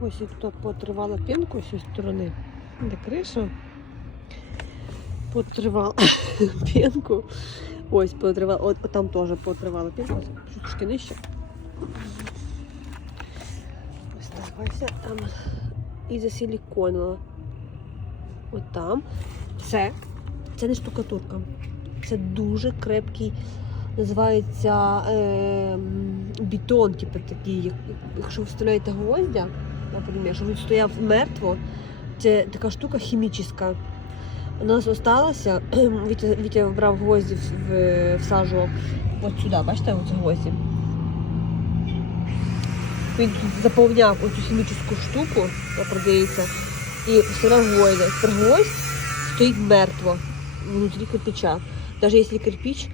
Ось і тут потривала пінку з цієї сторони, де криша. Потривала пінку. Ось потривала, от, от там теж потривала пінку, трошки нижче. Ось так, ось там. І засиліконила. От там. Це, це не штукатурка. Це дуже крепкий, називається е, м, бетон, типу такий. як- Якщо вставляєте гвоздя, наприклад, щоб він стояв мертво, це така штука хімічна. У нас залишилося, Вітя, Вітя брав гвозді в, всаджував от сюди, бачите, оце гвозді. Він заповняв оцю хімічну штуку, яка продається, і вставляв гвозді. Тепер гвоздь стоїть мертво внутрі кирпича. Навіть якщо кирпич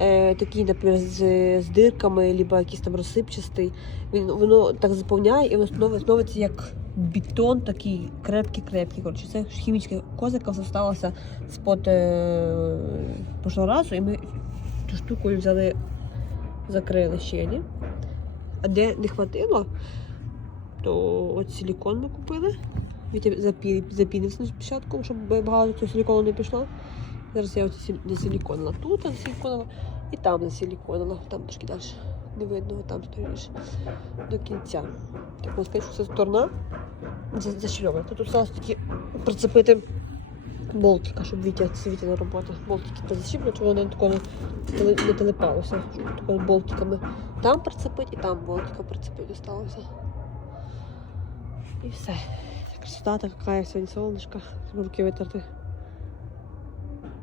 е, такий, наприклад, з, з дирками, або якийсь там розсипчастий, він, воно так заповняє і воно становиться як бетон такий крепкий-крепкий. Коротше, це хімічна козика залишилася з-под е, прошлого разу, і ми цю штукою взяли, закрили щелі. А де не хватило, то от силікон ми купили. Вітя запі- спочатку, щоб багато цього силікону не пішло. Зараз я оці засиліконила тут, засиліконила і там засиліконила, там трошки далі. Не видно, там стоїш до кінця. Так можна сказати, що це сторона за- Тут осталось тільки прицепити болтика, щоб Вітя, це Вітяна робота. Болтики позащіплюють, щоб вони такого не, теле- не телепалося. Щоб такими болтиками там прицепити і там болтика прицепити осталося. І все. Красота така, яка сьогодні сонечко. Руки витерти.